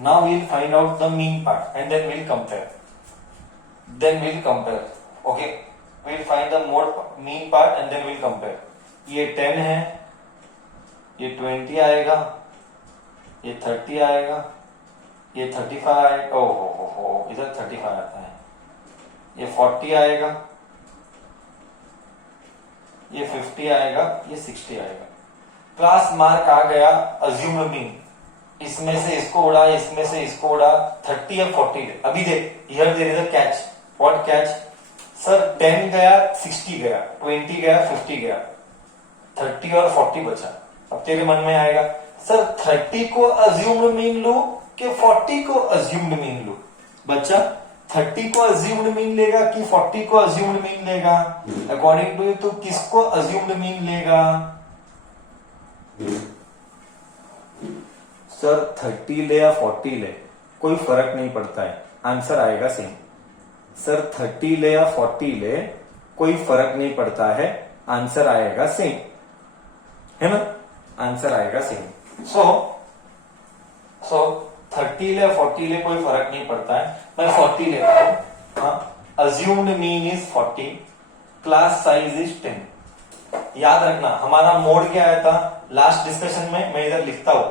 Now we'll find out the mean part and then we'll compare. Okay, we'll find the mean part and then we'll compare. ये 10 है, ये 20 आएगा, ये 30 आएगा, ये 35 आएगा, ओहो इधर 35 आता है, ये 40 आएगा, ये 50 आएगा, ये 60 आएगा. क्लास मार्क आ गया अज्यूम्ड मीन. इसमें से इसको उड़ा, इसमें से इसको उड़ा, 30 या 40. अभी देख, here there is a catch. What catch? Sir 10 गया, 60 गया, 20 गया, 50 गया, 30 और 40 बचा. अब तेरे मन में आएगा, सर 30 को अज्यूम्ड मीन लो कि 40 को अज्यूम्ड मीन लो? बच्चा 30 को अज्यूम्ड मीन लेगा कि 40 को अज्यूम्ड मीन लेगा? अकॉर्डिंग टू यू तो किसको अज्यूम्ड मीन लेगा? सर 30 ले या 40 ले कोई फर्क नहीं पड़ता है, आंसर आएगा सेम. सर 30 ले या 40 ले कोई फर्क नहीं पड़ता है, आंसर आएगा सेम, है ना? आंसर आएगा सेम. सो 30 ले 40 ले कोई फर्क नहीं पड़ता है. मैं 40 लेता हूं. हाँ, assumed mean is 40, class size is 10. याद रखना हमारा मोड क्या आया था लास्ट डिस्कशन में. मैं इधर लिखता हूं,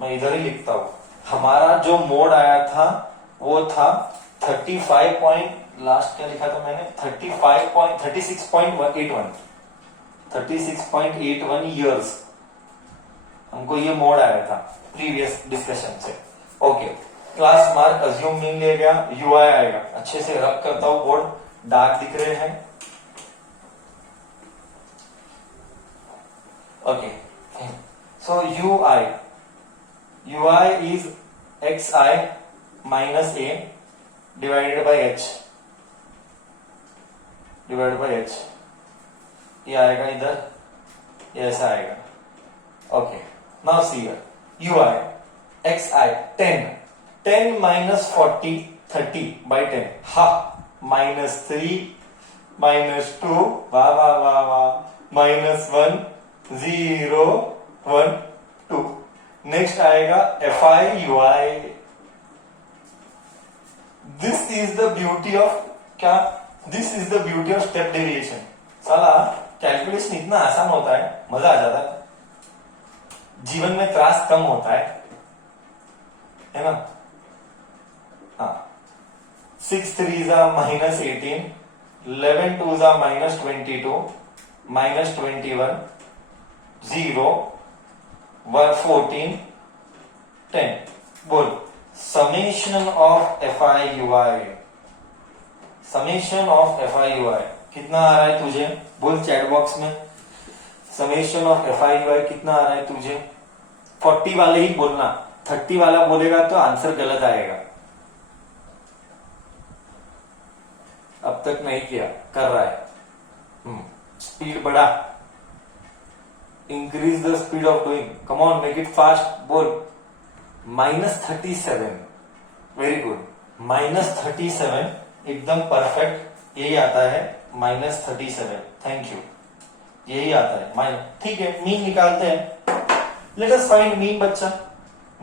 मैं इधर ही लिखता हूं. हमारा जो मोड आया था वो था 35 लास्ट क्या लिखा था मैंने? 36.81 ईयर्स. हमको ये मोड आया था प्रीवियस डिस्कशन से. Okay, class mark assume mean ले गया, यूआई आएगा. अच्छे से रब करता हूं, बोर्ड डार्क दिख रहे हैं. Okay, so ui is xi minus a divided by h. ये आएगा इधर, ये ऐसा आएगा. Okay, now see here, ui xi 10 minus 40 30 by 10. हा, -3 -2 वाह वाह वाह वाह, -1 0 1 2. नेक्स्ट आएगा fi ui. This is the beauty of क्या? This is the beauty of step deviation. साला कैलकुलेशन इतना आसान होता है, मजा आ जाता है, जीवन में त्रास कम होता है ना? हाँ, 6 3 -18, 11 2 -22, -21 0 14 10. बोल, summation of fi ui. Summation of fi ui कितना आ रहा है तुझे? बोल चैट बॉक्स में, समेशन ऑफ fi ui कितना आ रहा है तुझे? 40 वाले ही बोलना, 30 वाला बोलेगा तो आंसर गलत आएगा. अब तक नहीं किया, कर रहा है. स्पीड बढ़ा, increase the speed of doing. Come on, make it fast. बोल, -37. वेरी गुड, -37 एकदम परफेक्ट. यही आता है -37. थैंक यू, यही आता है माइनस. ठीक है, मीन निकालते हैं. लेट अस फाइंड मीन बच्चा.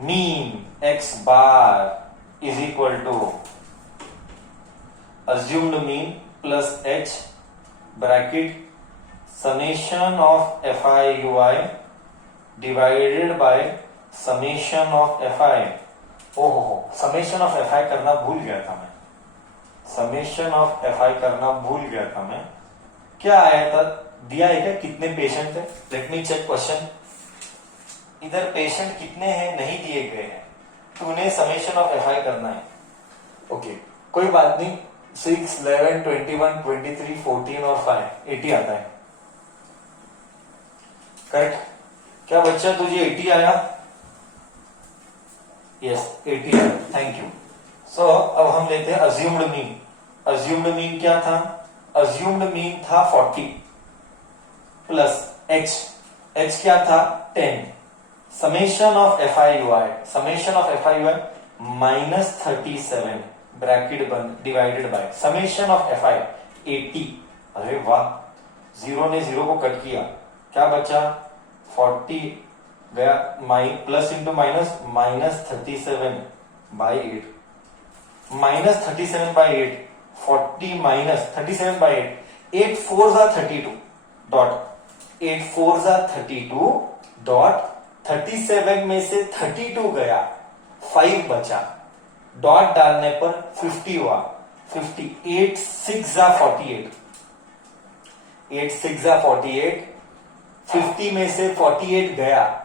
Mean x bar is equal to assumed mean plus h bracket summation of fi ui divided by summation of fi. ओहो, summation of fi करना भूल गया था मैं. summation of fi करना भूल गया था मैं. क्या आया था? दिया है क्या? कितने पेशेंट थे? Let me check question. इधर पेशेंट कितने हैं नहीं दिए गए हैं, तूने summation of fi करना है. ओके, कोई बात नहीं. 6 11 21 23 14 और 5 80 आता है. करेक्ट. क्या बच्चा तुझे 80 आया? यस, 80 आया. Thank you. सो अब हम लेते हैं अज्यूम्ड मीन. अज्यूम्ड मीन क्या था? अज्यूम्ड मीन था 40 प्लस h क्या था? 10. Summation of fi ui, summation of fi ui -37 bracket बंद divided by summation of fi 80. अरे वाह, 0 ने 0 को कट किया, क्या बचा? 40 गया, plus into minus -37 by 8 minus 37 by 8, 40 minus 37 by 8, 8 4 जा 32 डॉट, 8 4 जा 32 डॉट, 37 में से 32 गया, 5 बचा, डॉट डालने पर 50 हुआ, 50, 8 6 जा 48, 8 6 जा 48, 50 में से 48 गया,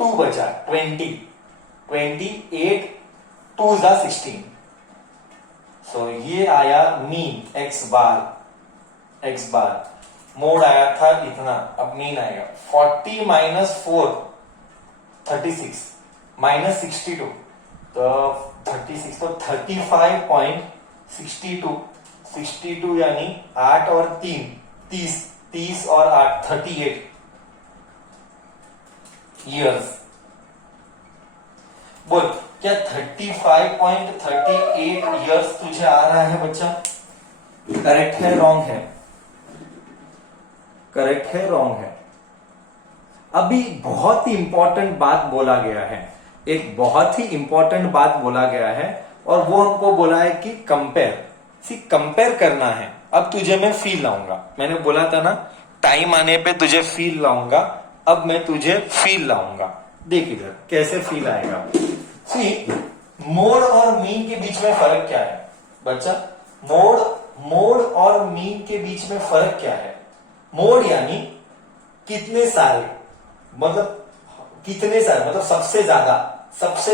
2 बचा, 20, 28 2 जा 16। सो ये आया मीन एक्स बार, मोड आया था इतना, अब मीन आएगा 40 माइनस 4 36 माइनस 62, तो 36 तो 35.62 यानी 8 और 3 30 और 8 38 ईयर्स। बोल क्या 35.38 ईयर्स तुझे आ रहा है बच्चा? करेक्ट है रॉन्ग है? करेक्ट है रॉन्ग है? अभी बहुत ही इंपॉर्टेंट बात बोला गया है, एक बहुत ही इंपॉर्टेंट बात बोला गया है, और वो हमको बोला है कि कंपेयर करना है। अब तुझे मैं फील लाऊंगा, मैंने बोला था ना टाइम आने पे तुझे फील लाऊंगा, अब मैं तुझे फील लाऊंगा। देख इधर कैसे फील आएगा। सी मोड और मीन के बीच में फर्क क्या है बच्चा? मोड और मीन के बीच में फर्क क्या है? मोड यानी कितने सारे, मतलब कितने सारे, मतलब सबसे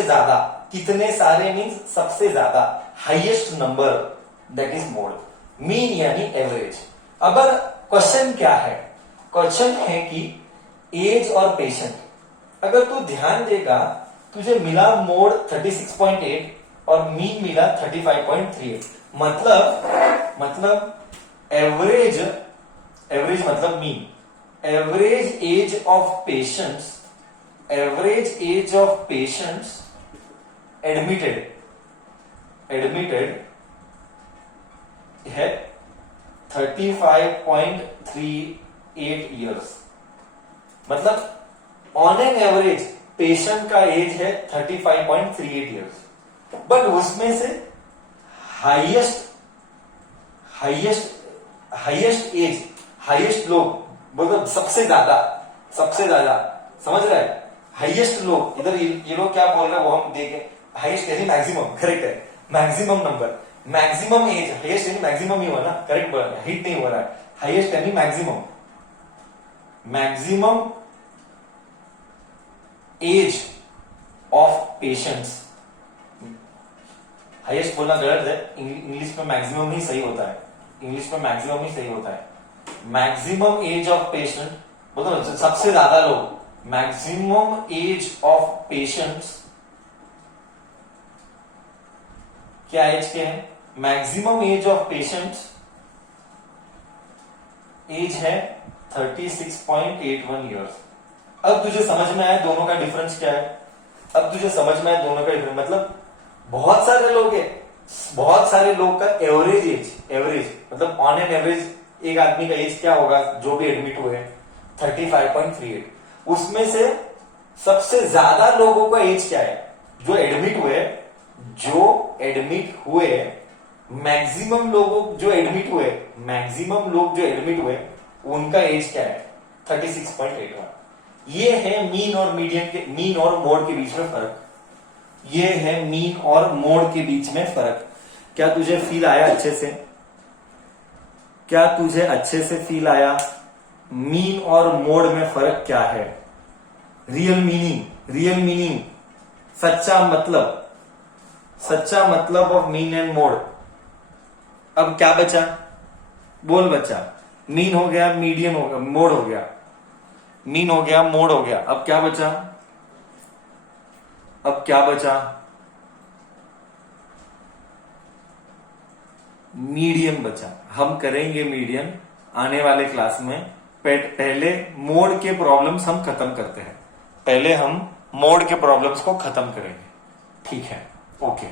ज्यादा, कितने सारे मीन्स सबसे ज्यादा, highest number, that is mode. Mean यानी एवरेज। अब क्वेश्चन क्या है? क्वेश्चन है कि एज और पेशेंट, अगर तू ध्यान देगा तुझे मिला मोड 36.8 और मीन मिला 35.38, मतलब एवरेज मतलब mean, average age of patients admitted है 35.38 ईयर्स। मतलब ऑन एन एवरेज पेशेंट का एज है 35.38 ईयर्स, बट उसमें से हाईएस्ट लोग, मतलब सबसे ज्यादा, समझ रहा है? हाईएस्ट लोग, इधर ये लोग क्या बोल रहे हैं वो हम देखें। हाईएस्ट यानी मैक्सिमम, करेक्ट है, maximum number, maximum age, highest यानी मैक्सिमम ही हुआ ना, करेक्ट बोला, हिट नहीं हो रहा है। हाईएस्ट यानी maximum age of patients. Highest बोलना गलत है, इंग्लिश में मैक्सिमम ही सही होता है, मैक्सिमम एज ऑफ पेशेंट मतलब सबसे ज्यादा लोग, मैक्सिमम एज ऑफ पेशेंट्स क्या एज के हैं? Maximum age of patients age है 36.81 ईयर्स। अब तुझे समझ में आया दोनों का डिफरेंस क्या है? मतलब बहुत सारे लोग का एवरेज मतलब ऑन एन एवरेज एक आदमी का एज क्या होगा जो भी एडमिट हुए 35.38, उसमें से सबसे ज्यादा लोगों का एज क्या है जो एडमिट हुए, मैक्सिमम लोग जो एडमिट हुए उनका एज क्या है 36.81। ये है मीन और मोड के बीच में फर्क, क्या तुझे फील आया अच्छे से? मीन और मोड में फर्क क्या है? रियल मीनिंग, सच्चा मतलब ऑफ मीन एंड मोड। अब क्या बचा? बोल बच्चा। मीन हो गया, मीडियन हो गया, मोड हो गया, मीन हो गया, मोड हो गया। अब क्या बचा? मीडियन बचा। हम करेंगे मीडियन आने वाले क्लास में। पहले मोड के प्रॉब्लम्स हम खत्म करते हैं, ठीक है? ओके।